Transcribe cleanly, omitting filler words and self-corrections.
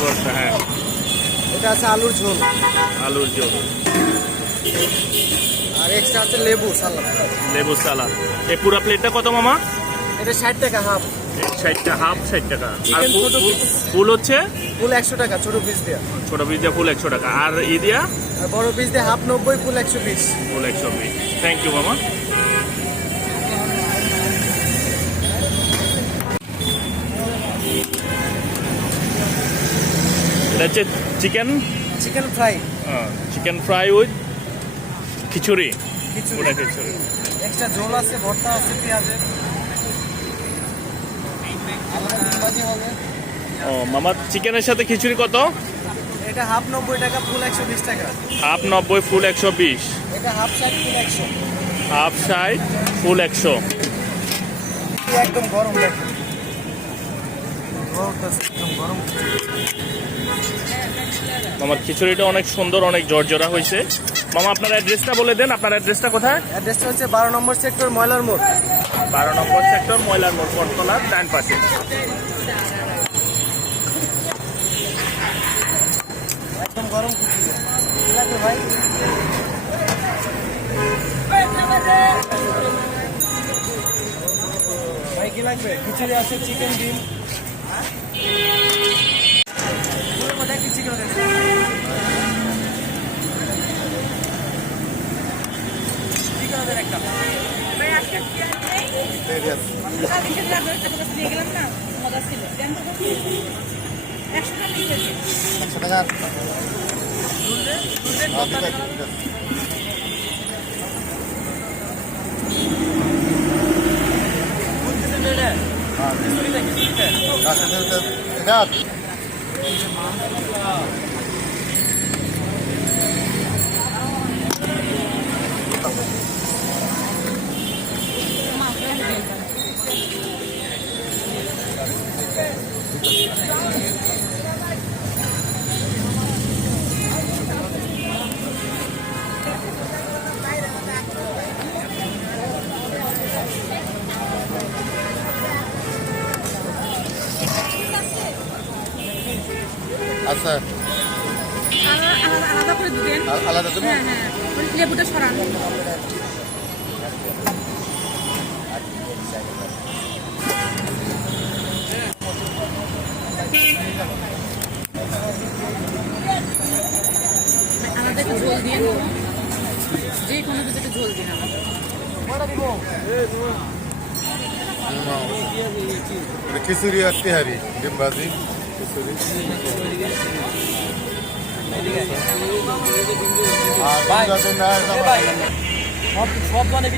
ভর্তা, হ্যাঁ। এটা আছে আলুর ঝোল। আলুর ঝোল আর এক্সট্রা আছে লেবু সালাদ। লেবু সালাদ। এই পুরো প্লেটটা কত মামা? এটা 60 টাকা হাফ। 60 টাকা হাফ, 60 টাকা। আর চিকেন ছোট পিস ফুল হচ্ছে ফুল 100 টাকা ছোট পিস দেয়া। ছোট পিস দিয়ে ফুল 100 টাকা। আর ই দিয়া আর বড় পিস দিয়ে half 90, full 120। Full 120। Thank you মামা। এটা হচ্ছে chicken fry. Chicken fry with খিচুড়ি। খিচুড়ি। ওটা খিচুড়ি। এক্সট্রা ঝোল আছে, ভর্তা আছে পেঁয়াজের। ও মামা, চিকেনের সাথে খিচুড়ি কত? এটা হাফ 90 টাকা, ফুল 120 টাকা। Half 90, full 120। এটা হাফ 60, ফুল 100। হাফ 60, ফুল 100। একদম গরম দেখুন। একদম গরম। মামার খিচুড়িটা অনেক সুন্দর, অনেক জর্জরা হয়েছে। মামা আপনার অ্যাড্রেসটা বলে দেন। আপনার অ্যাড্রেসটা কোথায়? অ্যাড্রেসটা হচ্ছে 12 নম্বর সেক্টর, ময়লার মোড়। 12 নম্বর সেক্টর, ময়লার মোড়, কোটতলার ডান পাশে। একদম গরম খিচুড়ি। কি লাগবে ভাই? ভাই কি লাগবে? খিচুড়ি আছে, চিকেন ডিম। কি চিকেন আছে? চিকেন আছে একটা। ভাই আজকে কি আছে? ঠিক আছে। আজকে যে আমরা একটা নিয়ে গেলাম না, মজা ছিল। দেন তো 100 টাকা নিয়ে গেছি। 100 টাকা। আচ্ছা, আলাদা করে দিবেন। আলাদা দেবেন? হ্যাঁ হ্যাঁ, লেবুটা সরান। আলাদা একটু ঝোল দিয়ে নেব, যে কোনো কিছুতে ঝোল দিয়ে নেব। খিচুড়ি আর তিহারি, ডিম ভাজি, খিচুড়ি আর সব জনে